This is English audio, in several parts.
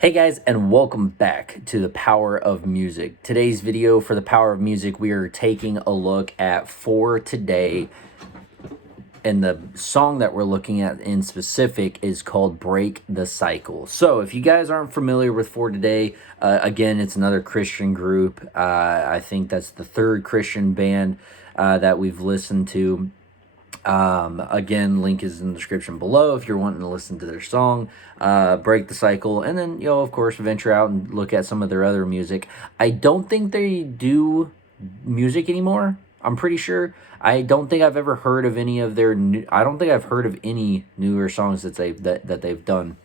Hey guys, and welcome back to the Power of Music. Today's video for the Power of Music, we are taking a look at For Today, and the song that we're looking at in specific is called Break the Cycle. So if you guys aren't familiar with For Today, again, it's another Christian group. I think that's the third Christian band that we've listened to. Again, link is in the description below if you're wanting to listen to their song, Break the Cycle, and then, of course, venture out and look at some of their other music. I don't think they do music anymore. I'm pretty sure. I don't think I've ever heard of any of their I don't think I've heard of any newer songs that they've done.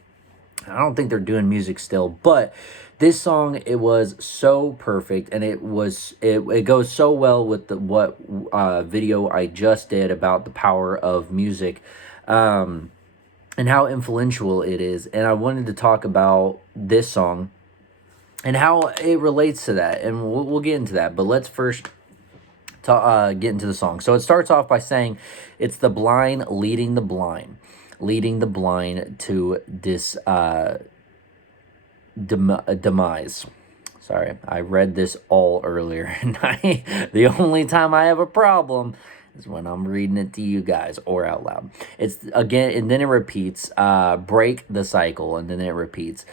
I don't think they're doing music still, but this song, it was so perfect, and it goes so well with what video I just did about the power of music, and how influential it is. And I wanted to talk about this song and how it relates to that, and we'll get into that. But let's first get into the song. So it starts off by saying, "It's the blind leading the blind." Leading the blind to this demise. Sorry, I read this all earlier, and the only time I have a problem is when I'm reading it to you guys or out loud. It's again, and then it repeats, break the cycle, and then it repeats.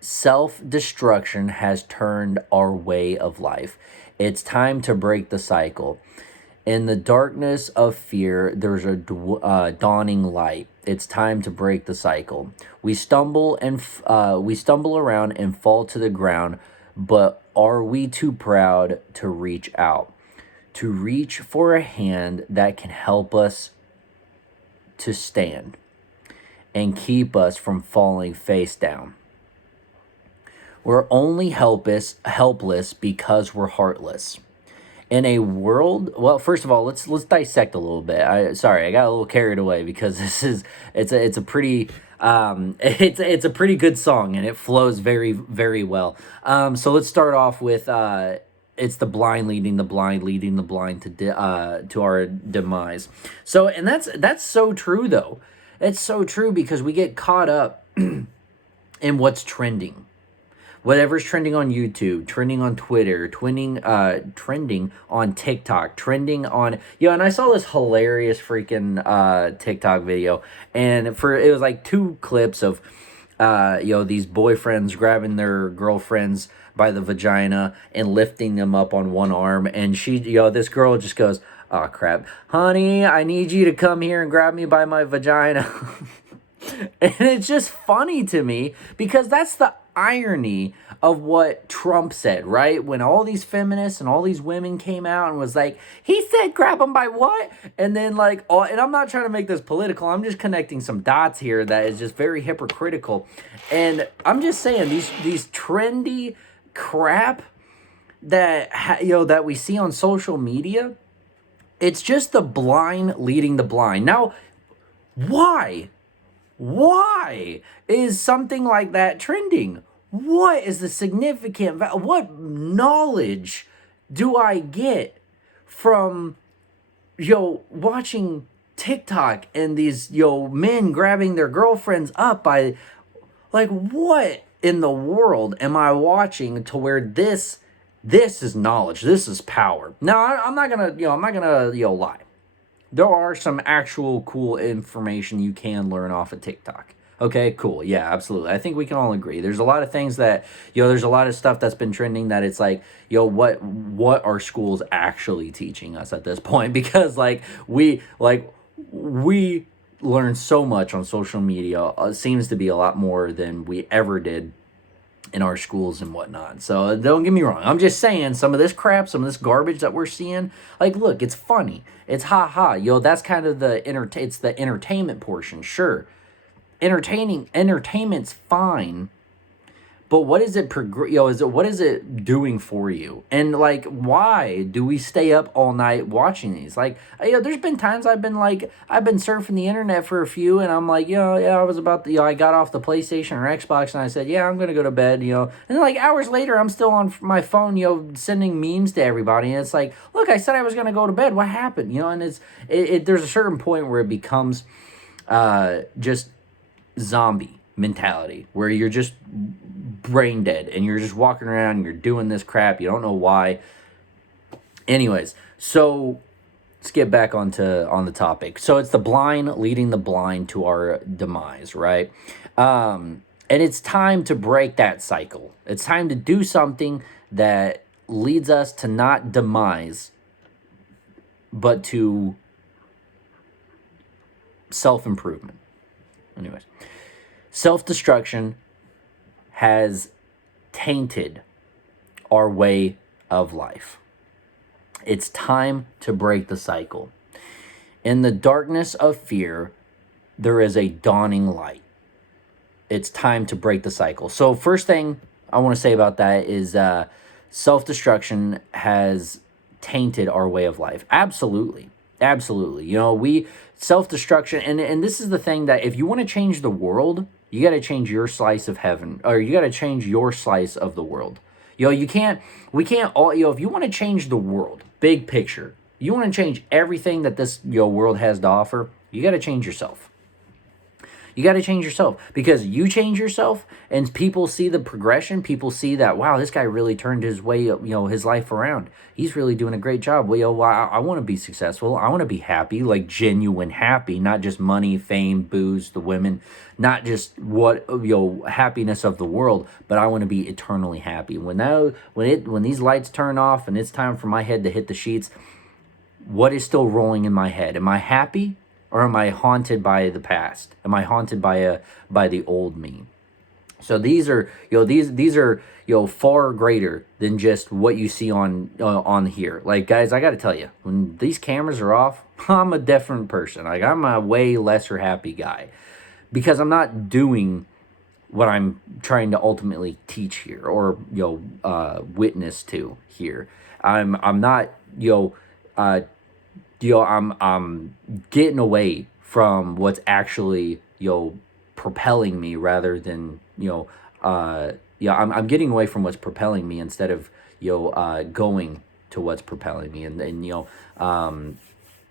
Self-destruction has turned our way of life. It's time to break the cycle. In the darkness of fear, there's a dawning light. It's time to break the cycle. We stumble around and fall to the ground, but are we too proud to reach out, to reach for a hand that can help us to stand and keep us from falling face down? We're only helpless because we're heartless. In a world, well, first of all, let's dissect a little bit. I got a little carried away because it's a pretty it's a pretty good song, and it flows very, very well. So let's start off with it's the blind leading the blind, leading the blind to our demise. So, and that's so true though. It's so true because we get caught up in what's trending. Whatever's trending on YouTube, trending on Twitter, trending on TikTok, trending on, and I saw this hilarious freaking TikTok video, and it was like two clips of these boyfriends grabbing their girlfriends by the vagina and lifting them up on one arm, and this girl just goes, "Oh crap, honey, I need you to come here and grab me by my vagina." And it's just funny to me because that's the irony of what Trump said, right? When all these feminists and all these women came out and was like, he said grab them by what? And then and I'm not trying to make this political. I'm just connecting some dots here that is just very hypocritical. And I'm just saying these trendy crap that that we see on social media, it's just the blind leading the blind. Now, why? Why is something like that trending? What is the significant what knowledge do I get from watching TikTok and these men grabbing their girlfriends up by, what in the world am I watching to where this is knowledge, this is power? Now, I'm not gonna lie. There are some actual cool information you can learn off of TikTok. Okay, cool. Yeah, absolutely. I think we can all agree. There's a lot of things that, there's a lot of stuff that's been trending that it's like, what are schools actually teaching us at this point? Because we learn so much on social media. Seems to be a lot more than we ever did in our schools and whatnot. So don't get me wrong. I'm just saying some of this crap, some of this garbage that we're seeing, look, it's funny. It's ha. That's kind of it's the entertainment portion. Sure. Entertainment's fine. But what is it what is it doing for you? And why do we stay up all night watching these? There's been times I've been surfing the internet for a few, and I'm I was about to, I got off the PlayStation or Xbox, and I said, I'm going to go to bed, and then hours later, I'm still on my phone, sending memes to everybody. And it's look, I said I was going to go to bed. What happened? And there's a certain point where it becomes just zombie mentality where you're just brain dead and you're just walking around and you're doing this crap. You don't know why. Anyways, so let's get back on the topic. So it's the blind leading the blind to our demise, right? And it's time to break that cycle. It's time to do something that leads us to not demise, but to self improvement. Anyways, self destruction has tainted our way of life. It's time to break the cycle. In the darkness of fear, there is a dawning light. It's time to break the cycle. So, first thing I want to say about that is self destruction has tainted our way of life. Absolutely. Absolutely. You know, we self destruction, and this is the thing that if you want to change the world, you got to change your slice of heaven, or you got to change your slice of the world. You know, we can't all, you know, if you want to change the world, big picture, you want to change everything that this, you know, world has to offer, you got to change yourself. You got to change yourself, because you change yourself and people see the progression. People see that, wow, this guy really turned his way, you know, his life around. He's really doing a great job. Well, you know, I want to be successful. I want to be happy, like genuine happy, not just money, fame, booze, the women, not just what, you know, happiness of the world, but I want to be eternally happy. When these lights turn off and it's time for my head to hit the sheets, what is still rolling in my head? Am I happy? Or am I haunted by the past? Am I haunted by the old me? So these are, you know, these are, you know, far greater than just what you see on here. Like, guys, I got to tell you, when these cameras are off, I'm a different person. Like, I'm a way lesser happy guy, because I'm not doing what I'm trying to ultimately teach here, or, you know, witness to here. I'm not, I'm getting away from what's actually, you know, propelling me, rather than, you know, I'm getting away from what's propelling me, instead of, you know, going to what's propelling me, and you know,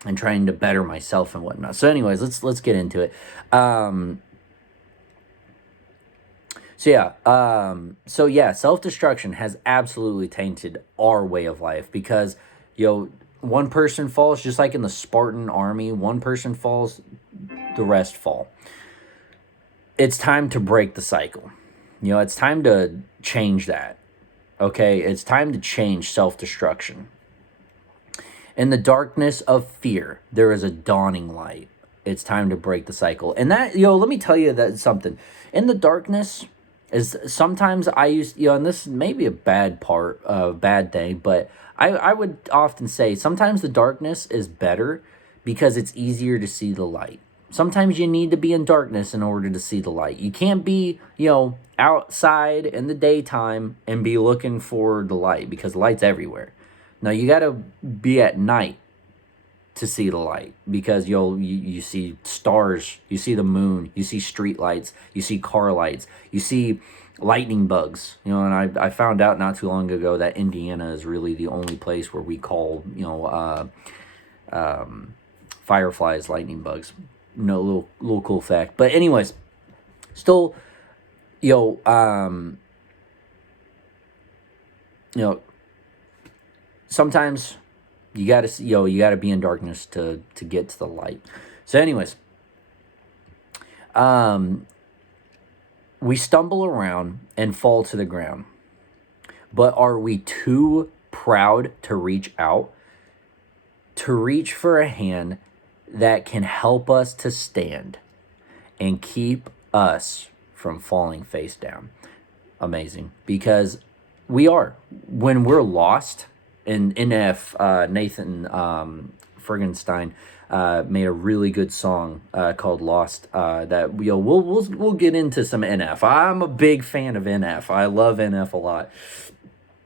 and trying to better myself and whatnot. So anyways, let's get into it. Self-destruction has absolutely tainted our way of life, because, you know, one person falls, just like in the Spartan army, one person falls, the rest fall. It's time to break the cycle. You know, it's time to change that. Okay? It's time to change self-destruction. In the darkness of fear, there is a dawning light. It's time to break the cycle. And that, you know, let me tell you that something. In the darkness is sometimes I used, you know, and this may be a bad thing, but I would often say sometimes the darkness is better, because it's easier to see the light. Sometimes you need to be in darkness in order to see the light. You can't be, you know, outside in the daytime and be looking for the light, because light's everywhere. Now you got to be at night to see the light, because you see stars, you see the moon, you see street lights, you see car lights, you see lightning bugs. You know, and I found out not too long ago that Indiana is really the only place where we call, you know, fireflies lightning bugs. No, little cool fact. But anyways, still, you know, sometimes you gotta, you gotta be in darkness to get to the light. So anyways, we stumble around and fall to the ground, but are we too proud to reach out, to reach for a hand that can help us to stand and keep us from falling face down? Amazing. Because when we're lost, and NF, Nathan Fergenstein, made a really good song called "Lost." That, you know, we'll get into some NF. I'm a big fan of NF. I love NF a lot.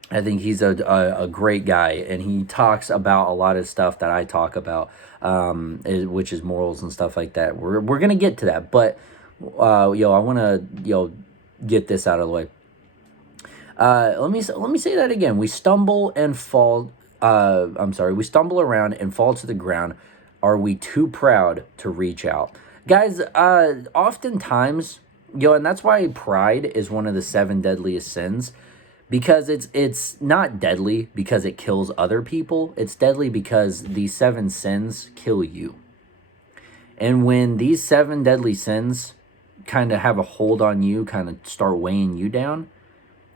I think he's a great guy, and he talks about a lot of stuff that I talk about, which is morals and stuff like that. We're gonna get to that, but I want to get this out of the way. Let me say that again. We stumble and fall. We stumble around and fall to the ground. Are we too proud to reach out, guys? Oftentimes And that's why pride is one of the seven deadliest sins, because it's not deadly because it kills other people. It's deadly because these seven sins kill you. And when these seven deadly sins kind of have a hold on you, kind of start weighing you down,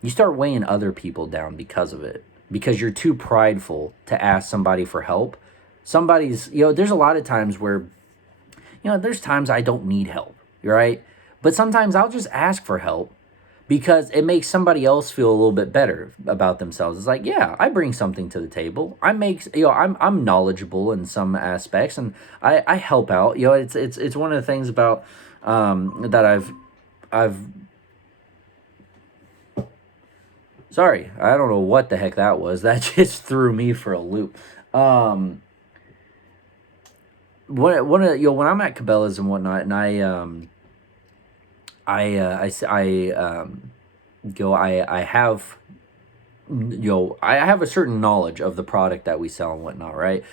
you start weighing other people down because of it. Because you're too prideful to ask somebody for help. There's a lot of times where, there's times I don't need help, right? But sometimes I'll just ask for help because it makes somebody else feel a little bit better about themselves. It's like, yeah, I bring something to the table. I'm knowledgeable in some aspects, and I help out. It's one of the things about that I've sorry, I don't know what the heck that was. That just threw me for a loop. One of when I'm at Cabela's and whatnot, and I have I have a certain knowledge of the product that we sell and whatnot, right?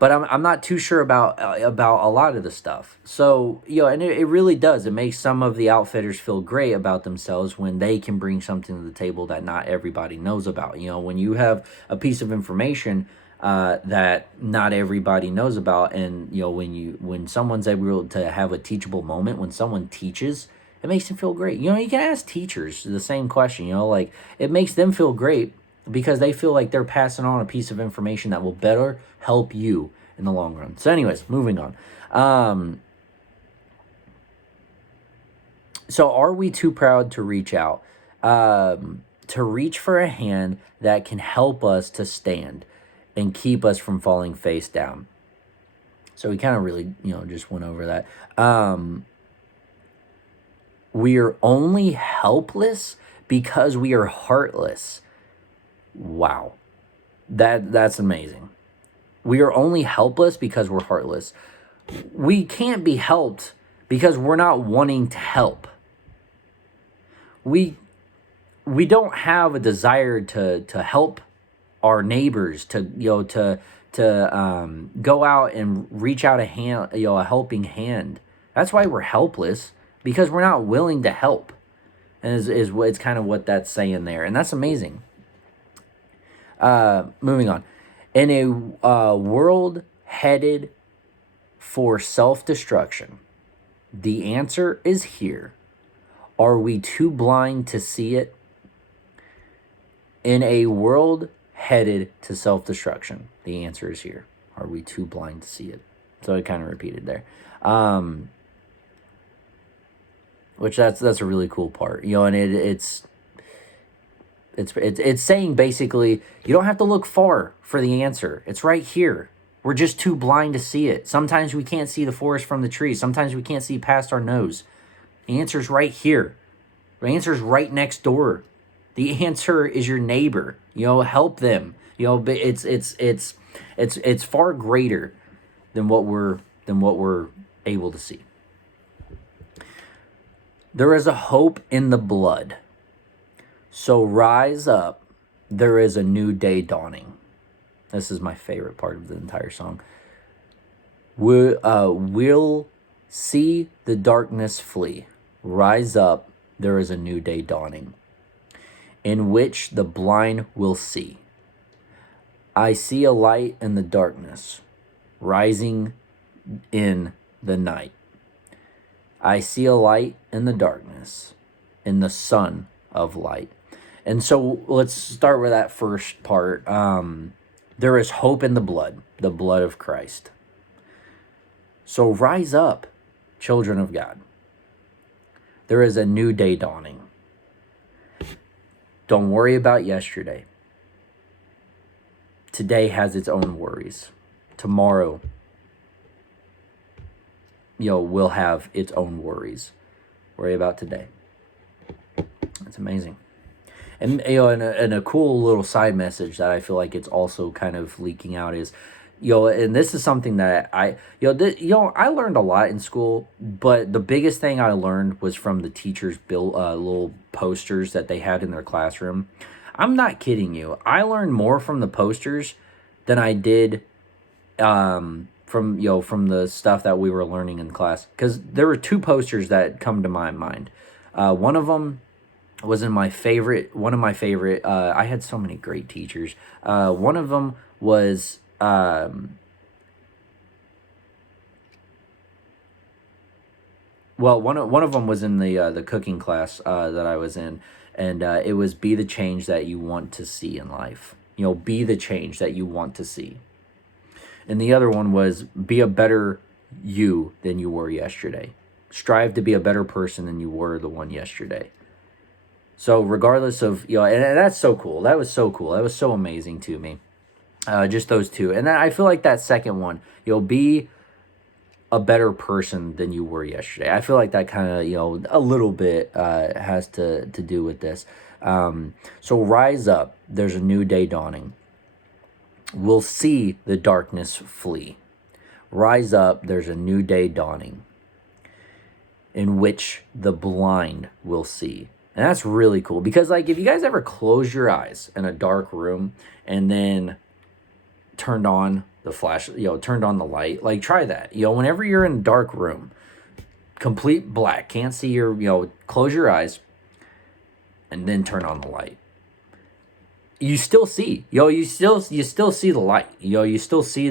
But I'm not too sure about a lot of the stuff. So, and it really does. It makes some of the outfitters feel great about themselves when they can bring something to the table that not everybody knows about. When you have a piece of information that not everybody knows about, and when someone's able to have a teachable moment, when someone teaches, it makes them feel great. You can ask teachers the same question. Like, it makes them feel great because they feel like they're passing on a piece of information that will better help you in the long run. So anyways, moving on. So are we too proud to reach out? To reach for a hand that can help us to stand and keep us from falling face down. So we kind of really, just went over that. We are only helpless because we are heartless. Wow. That's amazing. We are only helpless because we're heartless. We can't be helped because we're not wanting to help. We don't have a desire to help our neighbors, to go out and reach out a hand, a helping hand. That's why we're helpless, because we're not willing to help. And is what it's kind of what that's saying there, and that's amazing. Moving on. In a world headed for self-destruction, the answer is here. Are we too blind to see it? In a world headed to self-destruction, the answer is here. Are we too blind to see it? So I kind of repeated there. Which that's a really cool part, and it's saying basically you don't have to look far for the answer. It's right here. We're just too blind to see it. Sometimes we can't see the forest from the trees. Sometimes we can't see past our nose. The answer's right here. The answer's right next door. The answer is your neighbor. Help them. But it's far greater than what we're able to see. There is a hope in the blood. So rise up, there is a new day dawning. This is my favorite part of the entire song. We'll see the darkness flee. Rise up, there is a new day dawning, in which the blind will see. I see a light in the darkness, rising in the night. I see a light in the darkness, in the sun of light. And so let's start with that first part. There is hope in the blood of Christ. So rise up, children of God. There is a new day dawning. Don't worry about yesterday. Today has its own worries. Tomorrow, will have its own worries. Worry about today. That's amazing. And and a cool little side message that I feel like it's also kind of leaking out is, and this is something that I learned a lot in school, but the biggest thing I learned was from the teachers' little posters that they had in their classroom. I'm not kidding you. I learned more from the posters than I did from from the stuff that we were learning in class, because there were two posters that come to my mind. One of them was in my favorite one of my favorite I had so many great teachers. One of them was well, one of them was in the cooking class that I was in, and it was be the change that you want to see in life. Be the change that you want to see. And the other one was be a better you than you were yesterday. Strive to be a better person than you were the one yesterday. So regardless of and that's so cool. That was so cool. That was so amazing to me. Just those two, and I feel like that second one, be a better person than you were yesterday. I feel like that kind of a little bit has to do with this. So rise up. There's a new day dawning. We'll see the darkness flee. Rise up. There's a new day dawning, in which the blind will see. And that's really cool, because like if you guys ever close your eyes in a dark room and then turned on the flash, turned on the light, like try that. Whenever you're in a dark room, complete black, can't see close your eyes and then turn on the light. You still see, you still see the light. You still see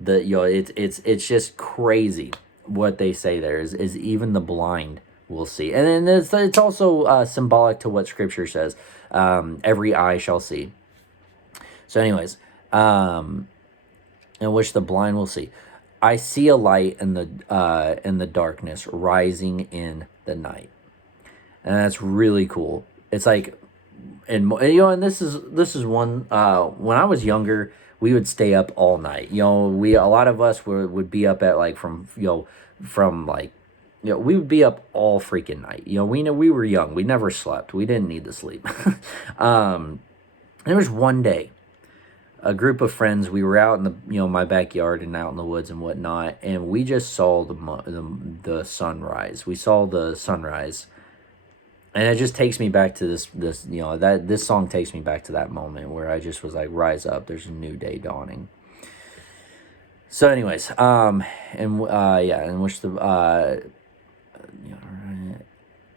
it's just crazy what they say there is even the blind will see. And then it's also symbolic to what scripture says, every eye shall see. So anyways, in which the blind will see. I see a light in the darkness rising in the night. And that's really cool. It's like, and this is one, when I was younger, we would stay up all night. A lot of us would be up at like we would be up all freaking night. We were young. We never slept. We didn't need to sleep. There was one day, a group of friends, we were out in the my backyard and out in the woods and whatnot, and we just saw the sunrise. We saw the sunrise, and it just takes me back to this song takes me back to that moment where I just was like, rise up, there's a new day dawning. So anyways, in which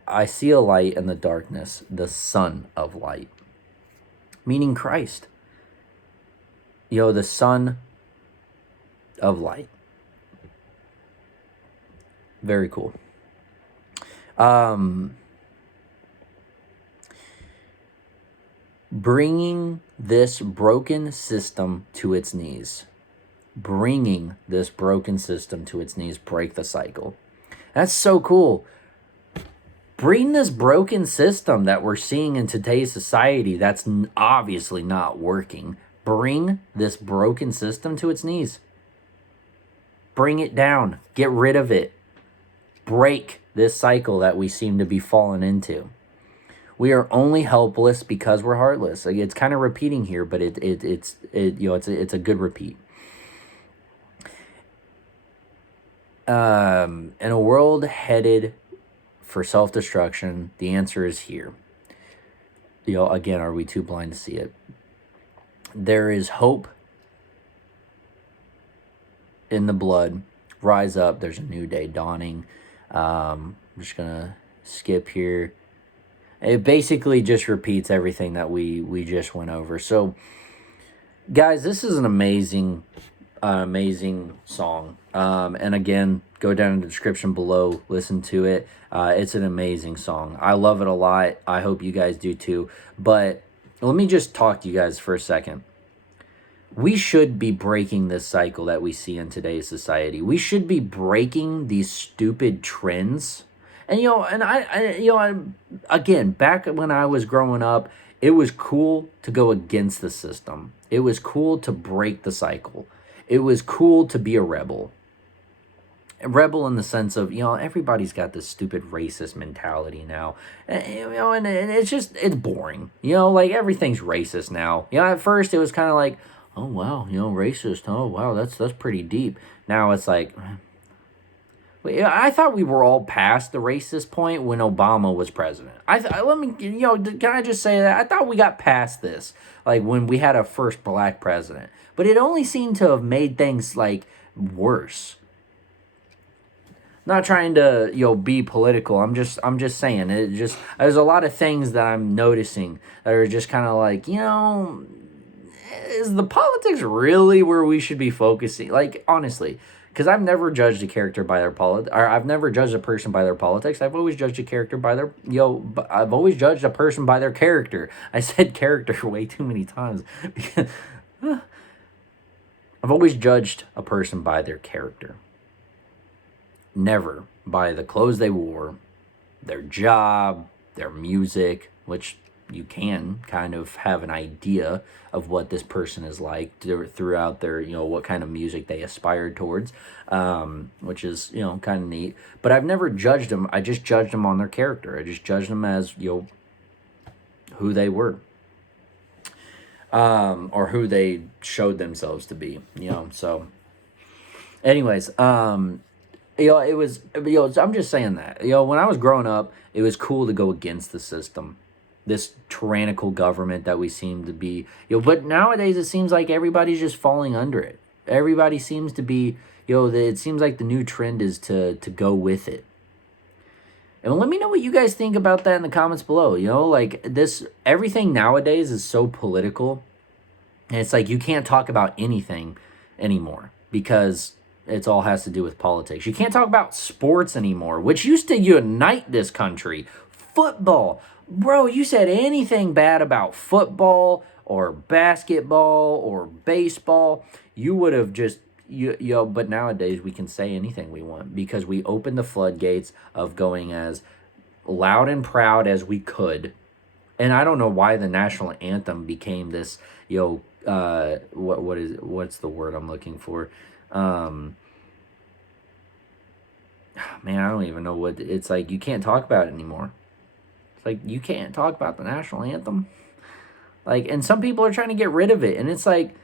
I see a light in the darkness, the Son of Light, meaning Christ. The Son of Light. Very cool. Bringing this broken system to its knees. Bringing this broken system to its knees. Break the cycle. That's so cool. Bring this broken system that we're seeing in today's society that's obviously not working. Bring this broken system to its knees. Bring it down. Get rid of it. Break this cycle that we seem to be falling into. We are only helpless because we're heartless. Like, it's kind of repeating here, but it's a good repeat. In a world headed for self-destruction, the answer is here. Again, are we too blind to see it? There is hope in the blood. Rise up. There's a new day dawning. I'm just going to skip here. It basically just repeats everything that we just went over. So, guys, this is an amazing song. And again, go down in the description below. Listen to it. It's an amazing song. I love it a lot. I hope you guys do too. But let me just talk to you guys for a second. We should be breaking this cycle that we see in today's society. We should be breaking these stupid trends. And, again, back when I was growing up, it was cool to go against the system. It was cool to break the cycle. It was cool to be a rebel. A rebel in the sense of, everybody's got this stupid racist mentality now. And it's boring. Like everything's racist now. At first it was kind of like, oh, wow, racist. Oh, wow, that's pretty deep. Now it's like, I thought we were all past the racist point when Obama was president. Can I just say that? I thought we got past this, like when we had our first black president. But it only seemed to have made things like worse. Not trying to be political. I'm just saying it. Just there's a lot of things that I'm noticing that are just kind of like, is the politics really where we should be focusing? Like, honestly, because I've never judged a character by their or I've never judged a person by their politics. I've always judged a character by their I've always judged a person by their character. I said character way too many times. I've always judged a person by their character. Never by the clothes they wore, their job, their music, which you can kind of have an idea of what this person is like throughout their, what kind of music they aspired towards, which is, kind of neat. But I've never judged them. I just judged them on their character. I just judged them as, who they were. Or who they showed themselves to be, so anyways, it was, I'm just saying that, when I was growing up, it was cool to go against the system, this tyrannical government that we seem to be, but nowadays it seems like everybody's just falling under it. Everybody seems to be, it seems like the new trend is to go with it. And let me know what you guys think about that in the comments below. Like everything nowadays is so political. And it's like you can't talk about anything anymore because it all has to do with politics. You can't talk about sports anymore, which used to unite this country. Football. Bro, you said anything bad about football or basketball or baseball, you would have just, but nowadays we can say anything we want because we opened the floodgates of going as loud and proud as we could. And I don't know why the national anthem became this, what's the word I'm looking for? Man, I don't even know what it's like. You can't talk about it anymore. It's like you can't talk about the national anthem. Like, and some people are trying to get rid of it, and it's like,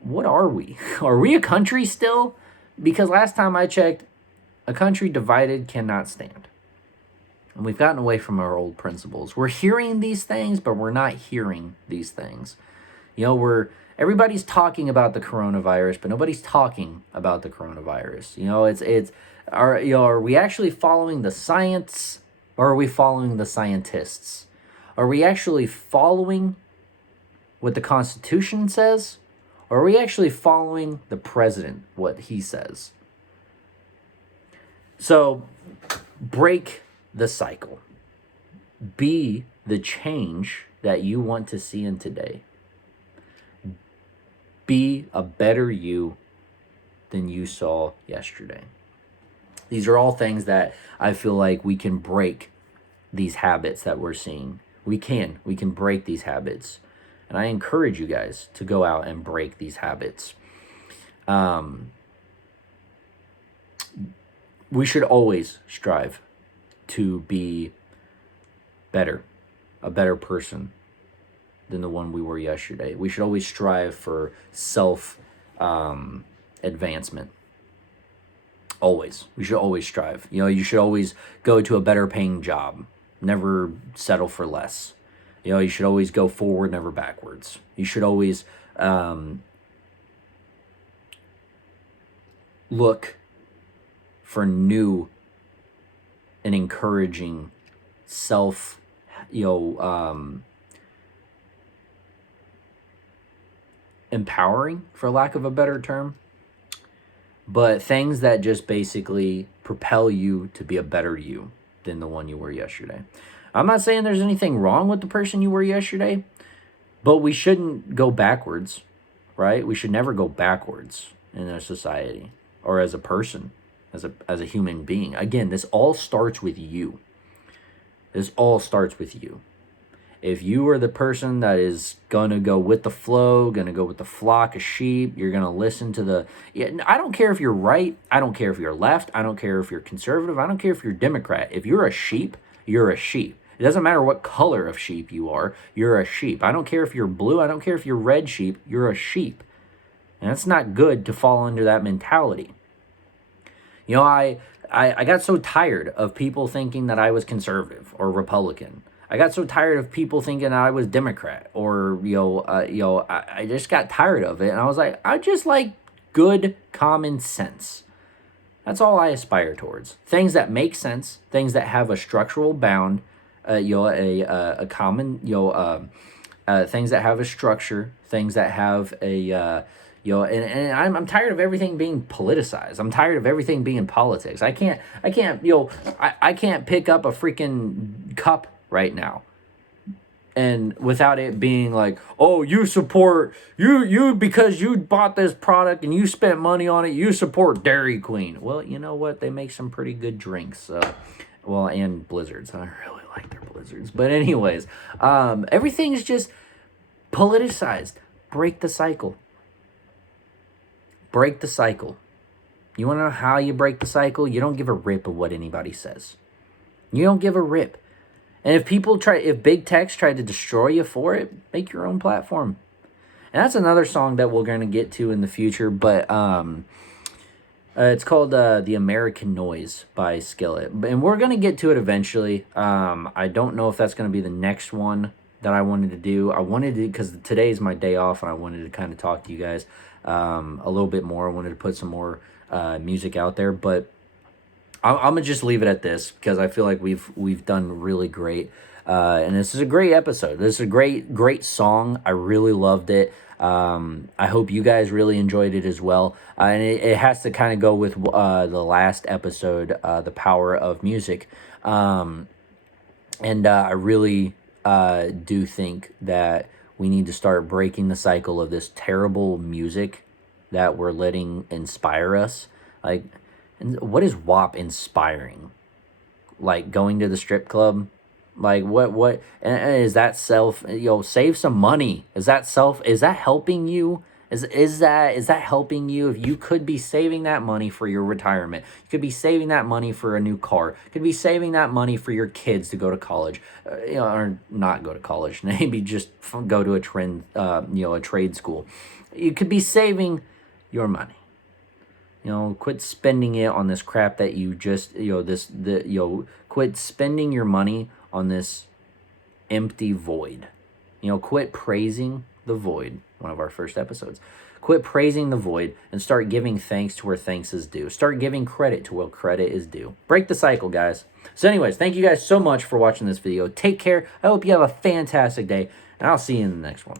what are we? Are we a country still? Because last time I checked, a country divided cannot stand. And we've gotten away from our old principles. We're hearing these things, but we're not hearing these things. Everybody's talking about the coronavirus, but nobody's talking about the coronavirus. Are we actually following the science, or are we following the scientists? Are we actually following what the Constitution says, or are we actually following the president, what he says? So, break the cycle. Be the change that you want to see in today. Be a better you than you saw yesterday. These are all things that I feel like we can break these habits that we're seeing. We can break these habits. And I encourage you guys to go out and break these habits. We should always strive to be better, a better person than the one we were yesterday. We should always strive for self advancement. Always. We should always strive. You should always go to a better paying job. Never settle for less. You should always go forward, never backwards. You should always look for new and encouraging self, empowering, for lack of a better term, but things that just basically propel you to be a better you than the one you were yesterday. I'm not saying there's anything wrong with the person you were yesterday, but we shouldn't go backwards, right? We should never go backwards in a society or as a person, as a human being. Again, this all starts with you. This all starts with you. If you are the person that is going to go with the flow, going to go with the flock of sheep, you're going to listen to I don't care if you're right. I don't care if you're left. I don't care if you're conservative. I don't care if you're Democrat. If you're a sheep, you're a sheep. It doesn't matter what color of sheep you are. You're a sheep. I don't care if you're blue. I don't care if you're red sheep. You're a sheep. And it's not good to fall under that mentality. I got so tired of people thinking that I was conservative or Republican. I got so tired of people thinking I was Democrat or, I just got tired of it. And I was like, I just like good common sense. That's all I aspire towards. Things that make sense, things that have a structural bound, a common, things that have a structure, things that have and I'm tired of everything being politicized. I'm tired of everything being politics. I can't pick up a freaking cup right now and without it being like, oh, you support you because you bought this product and you spent money on it, you support Dairy Queen. Well, you know what, they make some pretty good drinks, so well, and Blizzards. I really like their Blizzards, but anyways, everything's just politicized. Break the cycle. Break the cycle. You want to know how you break the cycle? You don't give a rip of what anybody says. You don't give a rip. And if big techs try to destroy you for it, make your own platform. And that's another song that we're going to get to in the future, but it's called The American Noise by Skillet. And we're going to get to it eventually. I don't know if that's going to be the next one that I wanted to do. I wanted to, because today's my day off, and I wanted to kind of talk to you guys a little bit more. I wanted to put some more music out there, but I'm gonna just leave it at this because I feel like we've done really great, and this is a great episode. This is a great song. I really loved it. I hope you guys really enjoyed it as well. And it has to kind of go with the last episode, The Power of Music, and I really do think that we need to start breaking the cycle of this terrible music that we're letting inspire us. Like, and what is WAP inspiring? Like going to the strip club? Like what is that save some money. Is that helping you? Is that helping you? If you could be saving that money for your retirement, you could be saving that money for a new car, you could be saving that money for your kids to go to college, or not go to college, maybe just go to a trade school. You could be saving your money. Quit spending it on this crap that you just, quit spending your money on this empty void. Quit praising the void, one of our first episodes. Quit praising the void and start giving thanks to where thanks is due. Start giving credit to where credit is due. Break the cycle, guys. So anyways, thank you guys so much for watching this video. Take care. I hope you have a fantastic day, and I'll see you in the next one.